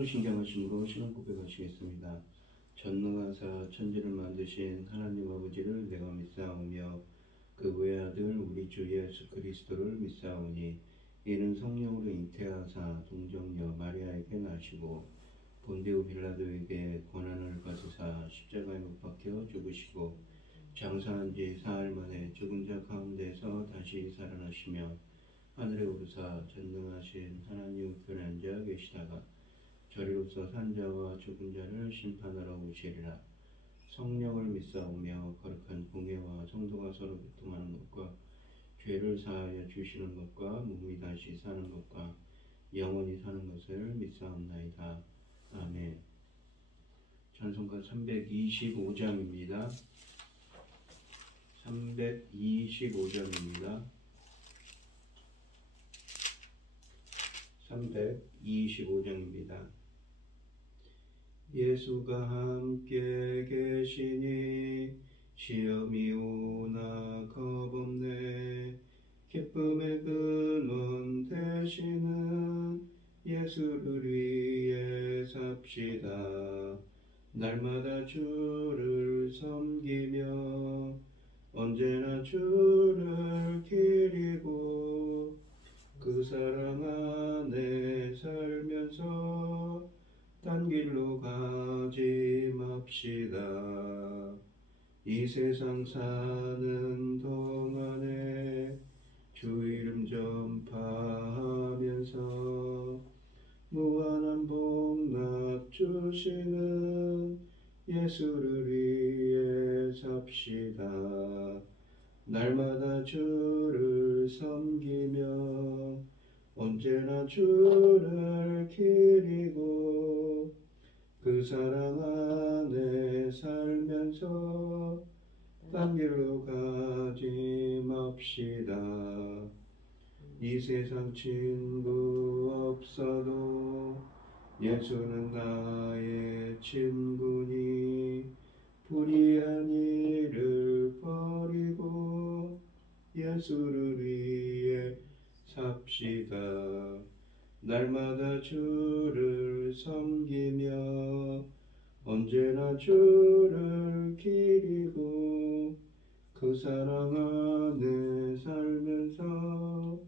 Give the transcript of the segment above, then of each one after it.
사도신경하심으로 신앙 고백하시겠습니다. 전능하사 천지를 만드신 하나님 아버지를 내가 믿사오며 그 외아들 우리 주 예수 그리스도를 믿사오니 이는 성령으로 잉태하사 동정녀 마리아에게 나시고 본디오 빌라도에게 고난을 받으사 십자가에 못 박혀 죽으시고 장사한 지 사흘 만에 죽은 자 가운데서 다시 살아나시며 하늘에 오르사 전능하신 하나님 우편에 앉아 계시다가 저리로서 산자와 죽은 자를 심판하러 오시리라. 성령을 믿사오며 거룩한 공예와 성도가 서로 교통하는 것과 죄를 사하여 주시는 것과 몸이 다시 사는 것과 영원히 사는 것을 믿사옵나이다. 아멘. 찬송가 325장입니다. 325장입니다. 325장입니다. 예수가 함께 계시니 시험이 오나 겁없네. 기쁨의 근원 되시는 예수를 위해 삽시다. 날마다 주를 섬기며 언제나 주를 기리고 그 사랑 안에 살면서 딴 길로 가지 맙시다. 이 세상 사는 동안에 주 이름 전파하면서 무한한 복락 주시는 예수를 위해 삽시다. 날마다 주를 섬기며 언제나 주를 기리고 그 사랑 안에 살면서 딴 길로 가지 맙시다. 이 세상 친구 없어도 예수는 나의 친구니 불의한 일을 버리고 예수를 위해 삽시다. 날마다 주를 섬기며 언제나 주를 기리고 그 사랑 안에 살면서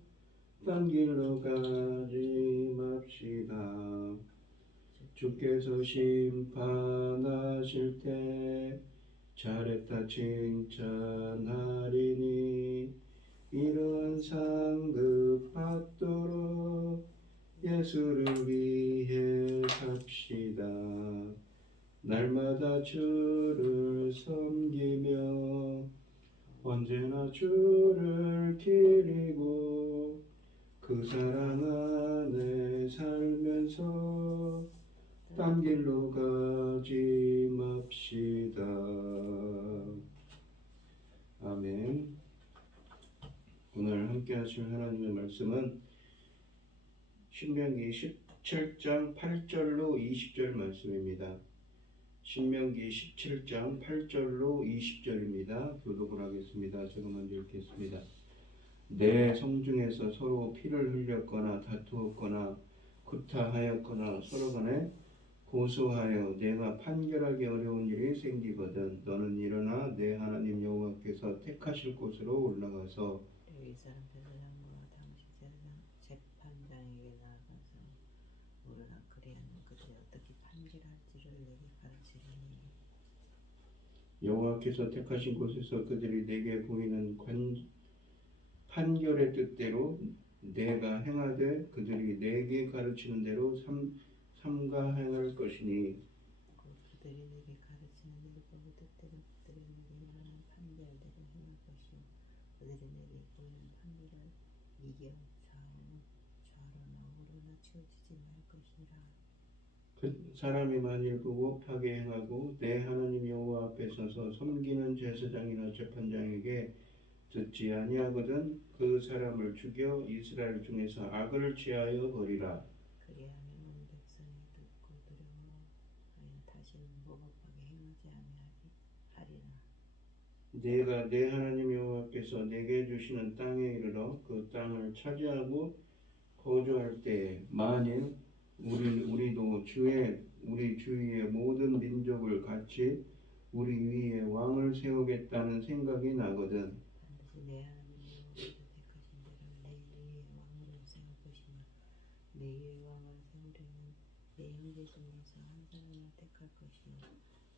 딴 길로 가지 맙시다. 주께서 심판하실 때 잘했다 칭찬하리니 이러한 상급 받도록 예수를 위해 삽시다. 날마다 주를 섬기며 언제나 주를 기리고 그 사랑 안에 살면서 딴 길로 가지 맙시다. 아멘. 오늘 함께 하실 하나님의 말씀은 신명기 17장 8절로 20절 말씀입니다. 신명기 17장 8절로 20절입니다. 교독을 하겠습니다. 제가 먼저 읽겠습니다. 내 성중에서 서로 피를 흘렸거나 다투었거나 구타하였거나 서로 간에 고소하여 내가 판결하기 어려운 일이 생기거든 너는 일어나 내 하나님 여호와께서 택하실 곳으로 올라가서 레위 사람 베들람과 당시 재판장에게 나아가서 물으라. 그리하면 그들이 어떻게 판결할지를 내게 가르치리니 여호와께서 택하신 곳에서 그들이 내게 보이는 판결의 뜻대로 내가 행하되 그들이 내게 가르치는 대로 삼가 행할 것이니 그들이 내게 가르치는 대로 그 뜻대로 그들이 내게 행하는 판결대로 행할 것이요 그들이 내게 보이는 판결을 이겨 좌로나 우로나 치우치지 말 것이라. 그 사람이 만일 부고하게 행하고 내 하나님 여호와 앞에 서서 섬기는 제사장이나 재판장에게 듣지 아니하거든 그 사람을 죽여 이스라엘 중에서 악을 취하여 버리라. 그리하면 온 백성이 듣고 두려워하여 다시는 무법하게 행하지 아니하리라. 내가 내 하나님 여호와께서 내게 주시는 땅에 이르러 그 땅을 차지하고 거주할 때에 만일 우리도 우리 주위의 모든 민족을 같이 우리 위에 왕을 세우겠다는 생각이 나거든. 반드시 내 하나님 여호와께서 택하신 자를 내 위에 왕으로 세울 것이며 내 위에 왕을 세우려면 내 형제 중에서 한 사람을 택할 것이요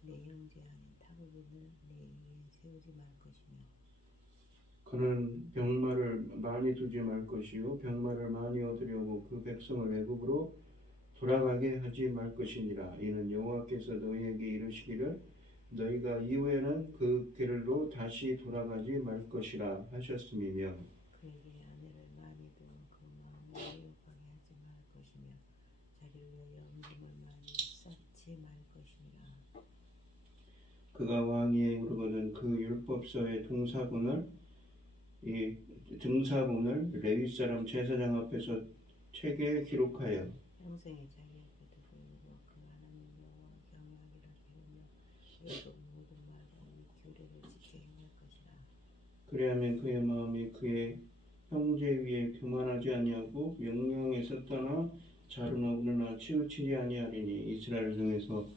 내 형제 아닌 타국인을 내 위에 세우지 말 것이며 그는 병마를 많이 두지 말 것이요 병마를 많이 얻으려고 그 백성을 애굽으로 돌아가게 하지 말 것이니라. 이는 여호와께서 너희에게 이르시기를 너희가 이후에는 그 길로 다시 돌아가지 말 것이라 하셨음이며 그에게 아내를 많이 두어 그 마음을 미혹하게 하지 말 것이며 자기를 위하여 음식을 많이 쌓지 말 것이니라. 그가 왕위에 오르거든 그 율법서의 등사본을 레위 사람 제사장 앞에서 책에 기록하여 평생에 자기 앞에 두고 그 하나님 여호와 경외하기를 배우며 애굽 모든 말과 이 규례를 지켜 행할 것이라. 그리하면 그의 마음이 그의 형제 위에 교만하지 아니하고 명령에서 떠나 자르나 우르나 치우치지 아니하리니 이스라엘 중에서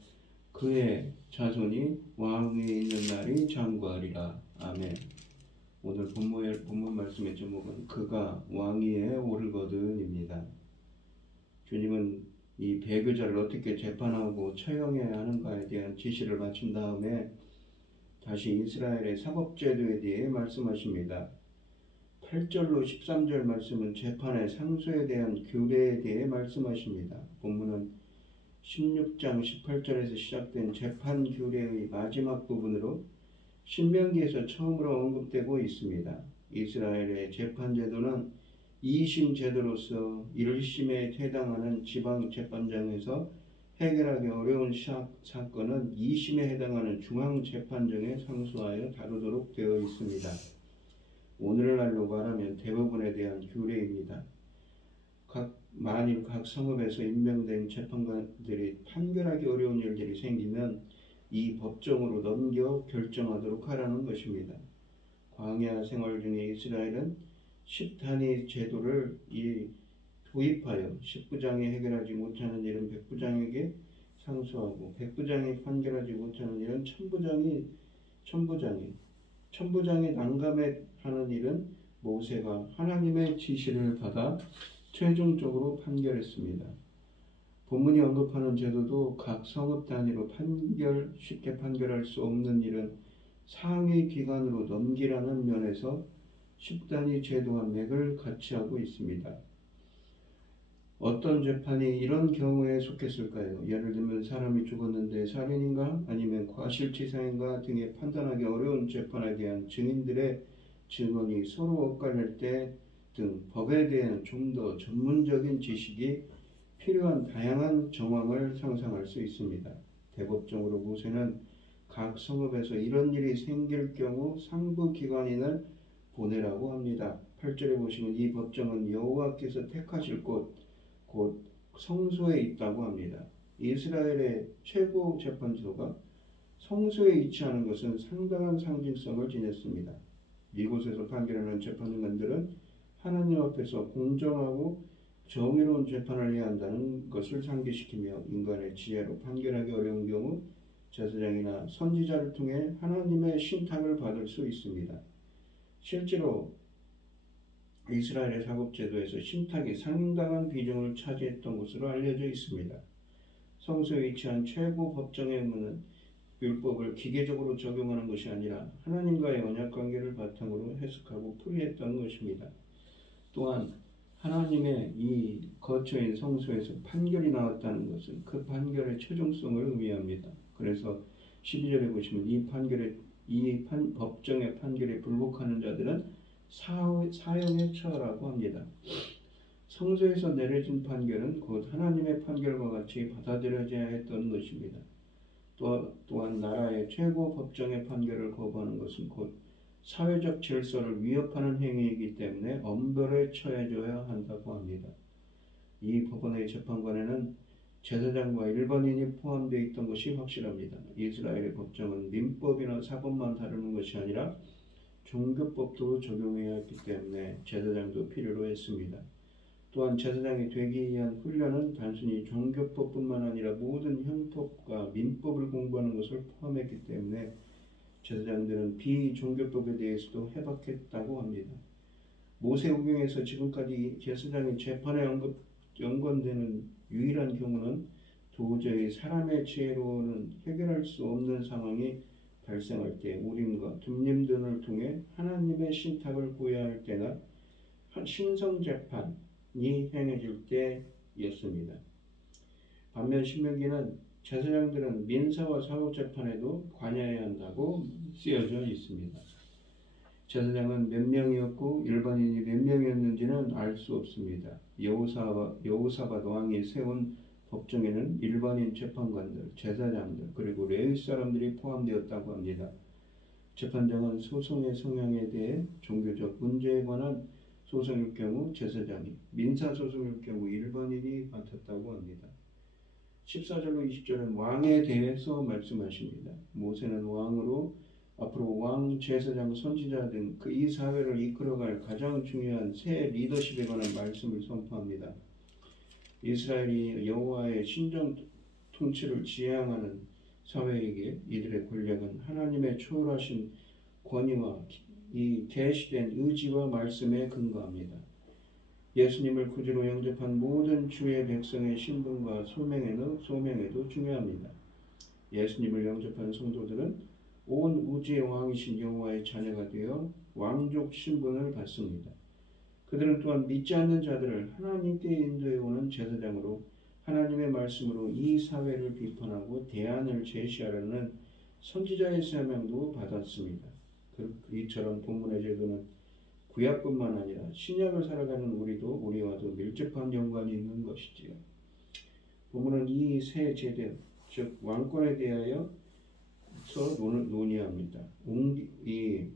그의 자손이 왕 위에 있는 날이 장구하리라. 아멘. 오늘 본문 말씀의 제목은 그가 왕위에 오르거든입니다. 주님은 이 배교자를 어떻게 재판하고 처형해야 하는가에 대한 지시를 마친 다음에 다시 이스라엘의 사법제도에 대해 말씀하십니다. 8절로 13절 말씀은 재판의 상소에 대한 규례에 대해 말씀하십니다. 본문은 16장 18절에서 시작된 재판 규례의 마지막 부분으로 신명기에서 처음으로 언급되고 있습니다. 이스라엘의 재판 제도는 2심 제도로서 1심에 해당하는 지방 재판장에서 해결하기 어려운 사건은 2심에 해당하는 중앙 재판정에 상소하여 다루도록 되어 있습니다. 오늘날로 말하면 대법원에 대한 규례입니다. 만일 각 성읍에서 임명된 재판관들이 판결하기 어려운 일들이 생기면 이 법정으로 넘겨 결정하도록 하라는 것입니다. 광야 생활 중에 이스라엘은 10단위 제도를 도입하여 10부장이 해결하지 못하는 일은 100부장에게 상소하고 100부장이 판결하지 못하는 일은 1000부장이 난감해하는 일은 모세가 하나님의 지시를 받아 최종적으로 판결했습니다. 본문이 언급하는 제도도 각 성읍 단위로 쉽게 판결할 수 없는 일은 상위 기관으로 넘기라는 면에서 10단위 제도와 맥을 같이 하고 있습니다. 어떤 재판이 이런 경우에 속했을까요? 예를 들면 사람이 죽었는데 살인인가 아니면 과실치사인가 등의 판단하기 어려운 재판에 대한 증인들의 증언이 서로 엇갈릴 때 등 법에 대한 좀 더 전문적인 지식이 필요한 다양한 정황을 상상할 수 있습니다. 대법정으로 모세는 각 성읍에서 이런 일이 생길 경우 상부기관인을 보내라고 합니다. 8절에 보시면 이 법정은 여호와께서 택하실 곧 성소에 있다고 합니다. 이스라엘의 최고 재판소가 성소에 위치하는 것은 상당한 상징성을 지녔습니다. 이곳에서 판결하는 재판관들은 하나님 앞에서 공정하고 정의로운 재판을 해야 한다는 것을 상기시키며 인간의 지혜로 판결하기 어려운 경우 제사장이나 선지자를 통해 하나님의 신탁을 받을 수 있습니다. 실제로 이스라엘의 사법제도에서 신탁이 상당한 비중을 차지했던 것으로 알려져 있습니다. 성소에 위치한 최고 법정의 의무는 율법을 기계적으로 적용하는 것이 아니라 하나님과의 언약관계를 바탕으로 해석하고 풀이했던 것입니다. 또한 하나님의 이 거처인 성소에서 판결이 나왔다는 것은 그 판결의 최종성을 의미합니다. 그래서 12절에 보시면 이 법정의 판결에 불복하는 자들은 사형에 처하라고 합니다. 성소에서 내려진 판결은 곧 하나님의 판결과 같이 받아들여져야 했던 것입니다. 또한 나라의 최고 법정의 판결을 거부하는 것은 곧 사회적 질서를 위협하는 행위이기 때문에 엄벌에 처해져야 한다고 합니다. 이 법원의 재판관에는 제사장과 일반인이 포함되어 있던 것이 확실합니다. 이스라엘의 법정은 민법이나 사법만 다루는 것이 아니라 종교법도 적용해야 했기 때문에 제사장도 필요로 했습니다. 또한 제사장이 되기 위한 훈련은 단순히 종교법뿐만 아니라 모든 형법과 민법을 공부하는 것을 포함했기 때문에 제사장들은 비종교법에 대해서도 해박했다고 합니다. 모세오경에서 지금까지 제사장이 재판에 연관되는 유일한 경우는 도저히 사람의 지혜로는 해결할 수 없는 상황이 발생할 때 우림과 둠림 등을 통해 하나님의 신탁을 구해야 할 때나 신성재판이 행해질 때였습니다. 반면 신명기는 제사장들은 민사와 사법재판에도 관여해야 한다고 쓰여져 있습니다. 제사장은 몇 명이었고 일반인이 몇 명이었는지는 알 수 없습니다. 여호사밧 왕이 세운 법정에는 일반인 재판관들, 제사장들, 그리고 레위 사람들이 포함되었다고 합니다. 재판장은 소송의 성향에 대해 종교적 문제에 관한 소송일 경우 제사장이, 민사소송일 경우 일반인이 맡았다고 합니다. 14절로 20절은 왕에 대해서 말씀하십니다. 모세는 왕으로 앞으로 왕, 제사장, 선지자 등 그 이 사회를 이끌어갈 가장 중요한 새 리더십에 관한 말씀을 선포합니다. 이스라엘이 여호와의 신정 통치를 지향하는 사회에게 이들의 권력은 하나님의 초월하신 권위와 이 계시된 의지와 말씀에 근거합니다. 예수님을 구주로 영접한 모든 주의 백성의 신분과 소명에도 중요합니다. 예수님을 영접한 성도들은 온 우주의 왕이신 여호와의 자녀가 되어 왕족 신분을 받습니다. 그들은 또한 믿지 않는 자들을 하나님께 인도해오는 제사장으로 하나님의 말씀으로 이 사회를 비판하고 대안을 제시하려는 선지자의 사명도 받았습니다. 이처럼 본문의 제도는 구약뿐만 아니라 신약을 살아가는 우리와도 밀접한 연관이 있는 것이지요. 본문은 이 새 제도, 즉 왕권에 대하여서 논의합니다. 이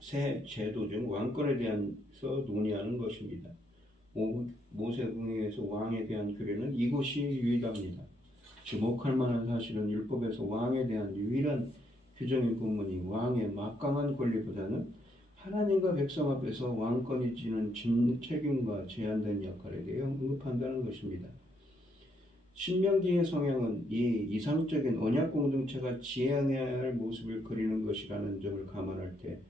새 제도 중 왕권에 대해서 논의하는 것입니다. 모세궁에서 왕에 대한 규례는 이곳이 유일합니다. 주목할 만한 사실은 율법에서 왕에 대한 유일한 규정인 본문이 왕의 막강한 권리보다는 하나님과 백성 앞에서 왕권이 지는 책임과 제한된 역할에 대해 언급한다는 것입니다. 신명기의 성향은 이 이상적인 언약 공동체가 지향해야 할 모습을 그리는 것이라는 점을 감안할 때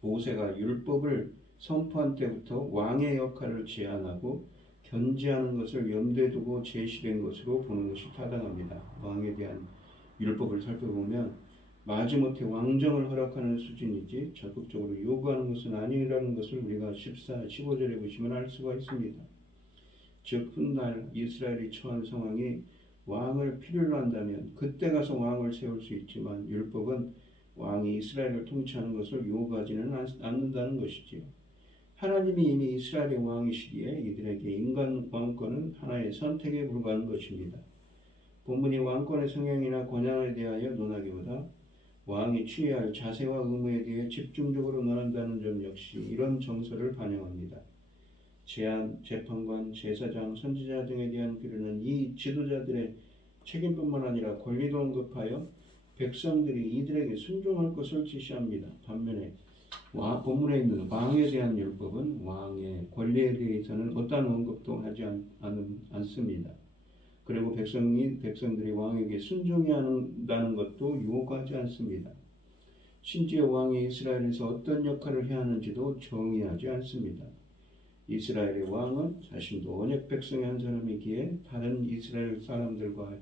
모세가 율법을 선포한 때부터 왕의 역할을 제안하고 견지하는 것을 염두에 두고 제시된 것으로 보는 것이 타당합니다. 왕에 대한 율법을 살펴보면 마지못해 왕정을 허락하는 수준이지 적극적으로 요구하는 것은 아니라는 것을 우리가 15절에 보시면 알 수가 있습니다. 즉 훗날 이스라엘이 처한 상황이 왕을 필요로 한다면 그때 가서 왕을 세울 수 있지만 율법은 왕이 이스라엘을 통치하는 것을 요구하지는 않는다는 것이지요. 하나님이 이미 이스라엘의 왕이시기에 이들에게 인간 왕권은 하나의 선택에 불과한 것입니다. 본문이 왕권의 성향이나 권한에 대하여 논하기보다 왕이 취해야 할 자세와 의무에 대해 집중적으로 논한다는 점 역시 이런 정서를 반영합니다. 재판관, 제사장, 선지자 등에 대한 규례는 이 지도자들의 책임뿐만 아니라 권리도 언급하여 백성들이 이들에게 순종할 것을 지시합니다. 반면에 본문에 있는 왕에 대한 율법은 왕의 권리에 대해서는 어떠한 언급도 하지 않습니다. 그리고 백성들이 왕에게 순종해야 한다는 것도 요구하지 않습니다. 심지어 왕이 이스라엘에서 어떤 역할을 해야 하는지도 정의하지 않습니다. 이스라엘의 왕은 자신도 언약 백성의 한 사람이기에 다른 이스라엘 사람들과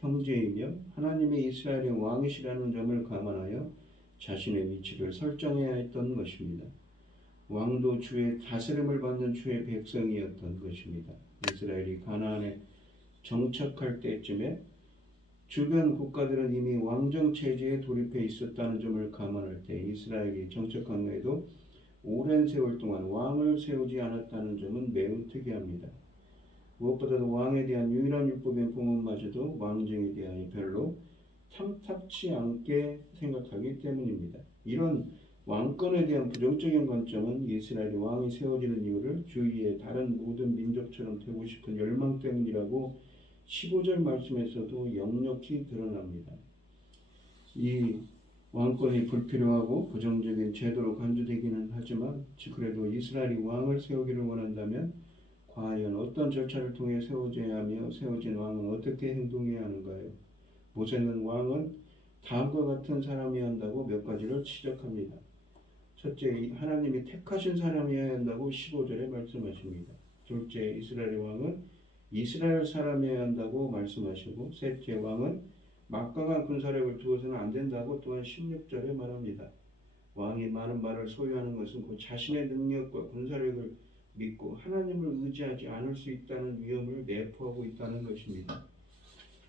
형제이며 하나님의 이스라엘의 왕이시라는 점을 감안하여 자신의 위치를 설정해야 했던 것입니다. 왕도 주의 다스림을 받는 주의 백성이었던 것입니다. 이스라엘이 가나안에 정착할 때쯤에 주변 국가들은 이미 왕정 체제에 돌입해 있었다는 점을 감안할 때 이스라엘이 정착한 후에도 오랜 세월 동안 왕을 세우지 않았다는 점은 매우 특이합니다. 무엇보다도 왕에 대한 유일한 율법인 본문마저도 왕정에 대하여 별로 탐탁치 않게 생각하기 때문입니다. 이런 왕권에 대한 부정적인 관점은 이스라엘의 왕이 세워지는 이유를 주위의 다른 모든 민족처럼 되고 싶은 열망 때문이라고 15절 말씀에서도 역력히 드러납니다. 이 왕권이 불필요하고 부정적인 제도로 간주되기는 하지만 그래도 이스라엘이 왕을 세우기를 원한다면 과연 어떤 절차를 통해 세워져야 하며 세워진 왕은 어떻게 행동해야 하는가요? 모세는 왕은 다음과 같은 사람이어야 한다고 몇 가지를 지적합니다. 첫째, 하나님이 택하신 사람이어야 한다고 15절에 말씀하십니다. 둘째, 이스라엘의 왕은 이스라엘 사람이어야 한다고 말씀하시고, 셋째, 왕은 막강한 군사력을 두어서는 안 된다고 또한 16절에 말합니다. 왕이 많은 말을 소유하는 것은 곧 자신의 능력과 군사력을 믿고 하나님을 의지하지 않을 수 있다는 위험을 내포하고 있다는 것입니다.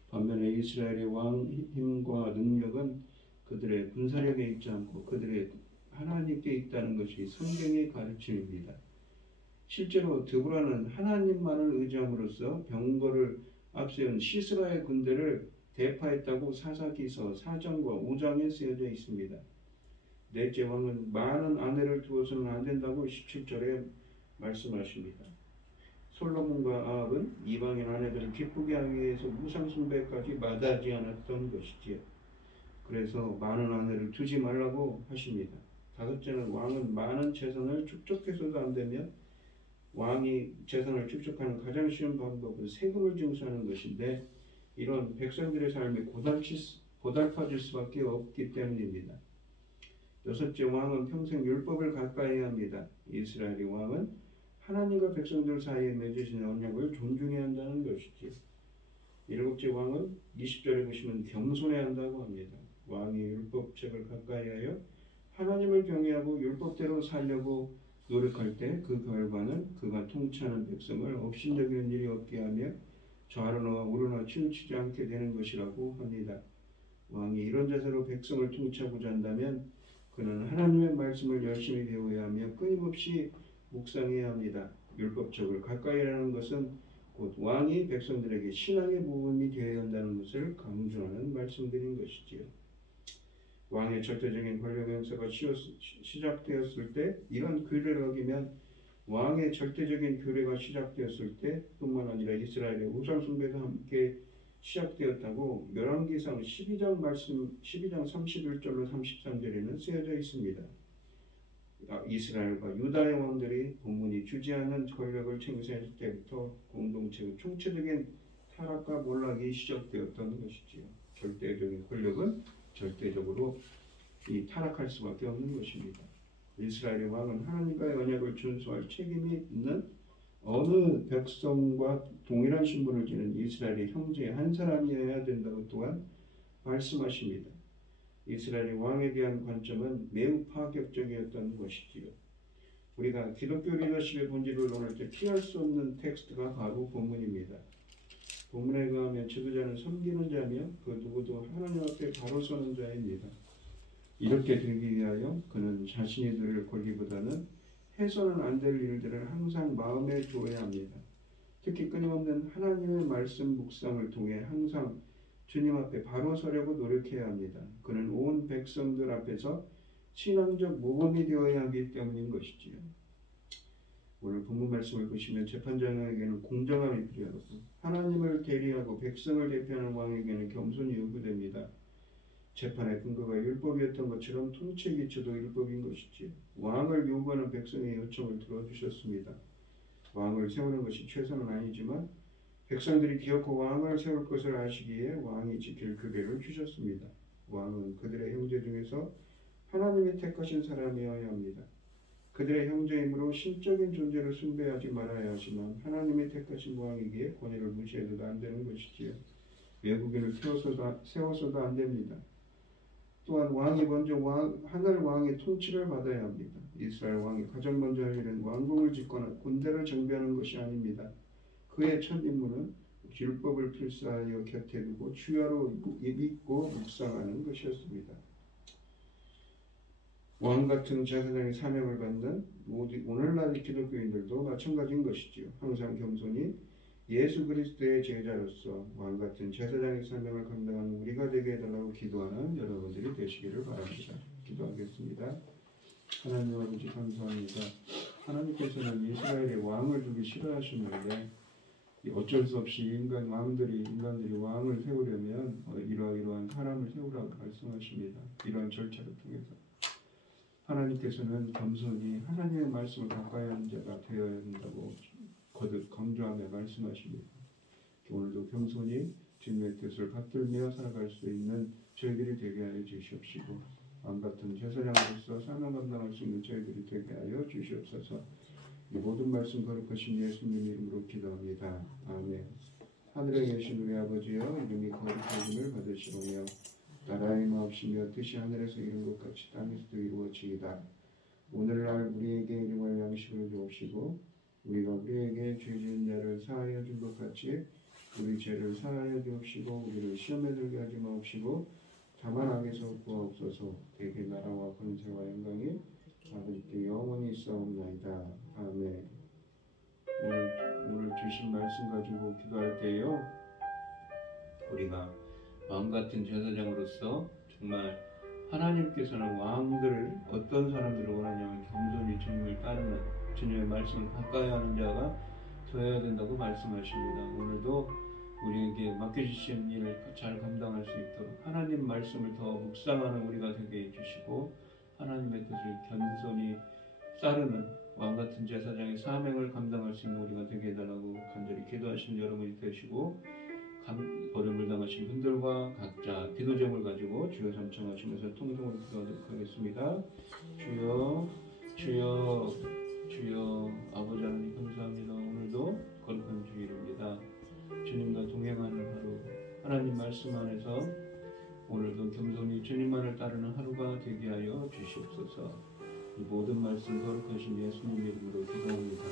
반면에 이스라엘의 왕 힘과 능력은 그들의 군사력에 있지 않고 그들의 하나님께 있다는 것이 성경의 가르침입니다. 실제로 드보라는 하나님만을 의지함으로써 병거를 앞세운 시스라의 군대를 대파했다고 사사기서 4장과 5장에 쓰여져 있습니다. 넷째, 왕은 많은 아내를 두어서는 안 된다고 17절에 말씀하십니다. 솔로몬과 아합은 이방인 아내들을 기쁘게 하기 위해서 우상 숭배까지 마다하지 않았던 것이지요. 그래서 많은 아내를 두지 말라고 하십니다. 다섯째는 왕은 많은 재산을 축적해서도 안 되며 왕이 재산을 축적하는 가장 쉬운 방법은 세금을 징수하는 것인데 이런 백성들의 삶이 고달파질 수밖에 없기 때문입니다. 여섯째, 왕은 평생 율법을 가까이 해야 합니다. 이스라엘의 왕은 하나님과 백성들 사이에 맺으신 언약을 존중해야 한다는 것이지요. 일곱째, 왕은 20절에 보시면 겸손해야 한다고 합니다. 왕이 율법책을 가까이 하여 하나님을 경외하고 율법대로 살려고 노력할 때 그 결과는 그가 통치하는 백성을 업신여기는 일이 없게 하며 좌로나 우로나 치우치지 않게 되는 것이라고 합니다. 왕이 이런 자세로 백성을 통치하고자 한다면 그는 하나님의 말씀을 열심히 배워야 하며 끊임없이 묵상해야 합니다. 율법책을 가까이 하는 것은 곧 왕이 백성들에게 신앙의 모범이 되어야 한다는 것을 강조하는 말씀들인 것이지요. 왕의 절대적인 권력 행사가 시작되었을 때 이런 규례를 어기면 왕의 절대적인 규례가 시작되었을 때 뿐만 아니라 이스라엘의 우상 숭배도 함께 시작되었다고 열왕기상 12장 31절로 33절에는 쓰여져 있습니다. 이스라엘과 유다의 왕들이 본문이 주지 않은 권력을 챙겨낼 때부터 공동체의 총체적인 타락과 몰락이 시작되었던 것이지요. 절대적인 권력은 절대적으로 타락할 수밖에 없는 것입니다. 이스라엘의 왕은 하나님과의 언약을 준수할 책임이 있는 어느 백성과 동일한 신분을 지닌 이스라엘의 형제 한 사람이어야 된다고 또한 말씀하십니다. 이스라엘의 왕에 대한 관점은 매우 파격적이었던 것이지요. 우리가 기독교 리더십의 본질을 논할 때 피할 수 없는 텍스트가 바로 본문입니다. 본문에 의하면 지도자는 섬기는 자며 그 누구도 하나님 앞에 바로 서는 자입니다. 이렇게 되기 위하여 그는 자신이 누릴 권리보다는 해서는 안 될 일들을 항상 마음에 두어야 합니다. 특히 끊임없는 하나님의 말씀 묵상을 통해 항상 주님 앞에 바로 서려고 노력해야 합니다. 그는 온 백성들 앞에서 신앙적 모범이 되어야 하기 때문인 것이지요. 오늘 본문 말씀을 보시면 재판장에게는 공정함이 필요하고 하나님을 대리하고 백성을 대표하는 왕에게는 겸손이 요구됩니다. 재판의 근거가 율법이었던 것처럼 통치의 기초도 율법인 것이지요. 왕을 요구하는 백성의 요청을 들어주셨습니다. 왕을 세우는 것이 최선은 아니지만 백성들이 기어코 왕을 세울 것을 아시기에 왕이 지킬 규례를 주셨습니다. 왕은 그들의 형제 중에서 하나님이 택하신 사람이어야 합니다. 그들의 형제이므로 신적인 존재를 숭배하지 말아야 하지만 하나님이 택하신 왕이기에 권위를 무시해서도 안 되는 것이지요. 외국인을 세워서도 안 됩니다. 또한 왕이 먼저 하늘 왕의 통치를 받아야 합니다. 이스라엘 왕이 가장 먼저 할 일은 왕궁을 짓거나 군대를 정비하는 것이 아닙니다. 그의 첫 임무는 율법을 필사하여 곁에 두고 주야로 믿고 묵상하는 것이었습니다. 왕 같은 제사장의 사명을 받는 오늘날 기독교인들도 마찬가지인 것이지요. 항상 겸손히 예수 그리스도의 제자로서 왕 같은 제사장의 사명을 감당하는 우리가 되게 해달라고 기도하는 여러분들이 되시기를 바랍니다. 기도하겠습니다. 하나님 아버지 감사합니다. 하나님께서는 이스라엘의 왕을 두기 싫어하시는데 어쩔 수 없이 인간들이 왕을 세우려면 이러한 사람을 세우라고 말씀하십니다. 이러한 절차를 통해서 하나님께서는 겸손히 하나님의 말씀을 가까이 하는 자가 되어야 한다고 거듭 강조하며 말씀하십니다. 오늘도 겸손히 주님의 뜻을 받들며 살아갈 수 있는 저희들이 되게 하여 주시옵시고 왕같은 제사장으로서 사명 감당할 수 있는 저희들이 되게 하여 주시옵소서. 이 모든 말씀 거룩하신 예수님 이름으로 기도합니다. 아멘. 하늘에 계신 우리 아버지여, 이름이 거룩하심을 받으시오며 나라의 마옵시며 뜻이 하늘에서 이룬 것 같이 땅에서도 이루어지이다. 오늘날 우리에게 일용할 양식을 주옵시고 우리가 우리에게 죄 지은 자를 사하여 준 것 같이 우리 죄를 사하여 주옵시고 우리를 시험에 들게 하지 마옵시고 다만 악에서 구하옵소서. 대개 나라와 권세와 영광이 아버지께 영원히 있사옵나이다. 아멘. 오늘 주신 말씀 가지고 기도할 때요, 우리가 왕 같은 제사장으로서 정말 하나님께서는 왕들을 어떤 사람들을 원하냐면 겸손히 주님을 따르는 주님의 말씀을 가까이 하는 자가 되어야 된다고 말씀하십니다. 오늘도 우리에게 맡겨주신 일을 잘 감당할 수 있도록 하나님 말씀을 더 묵상하는 우리가 되게 해주시고 하나님의 뜻을 겸손히 따르는 왕같은 제사장의 사명을 감당할 수 있는 우리가 되게 해달라고 간절히 기도하시는 여러분이 되시고 어려움을 당하신 분들과 각자 기도 제목을 가지고 주여 삼청하시면서 통성으로 기도하도록 하겠습니다. 주여 주여 주여. 아버지 하나님 감사합니다. 오늘도 거룩한 주일입니다. 주님과 동행하는 하루, 하나님 말씀 안에서 오늘도 겸손히 주님만을 따르는 하루가 되게 하여 주시옵소서. 이 모든 말씀 거룩하신 예수님 이름으로 기도합니다.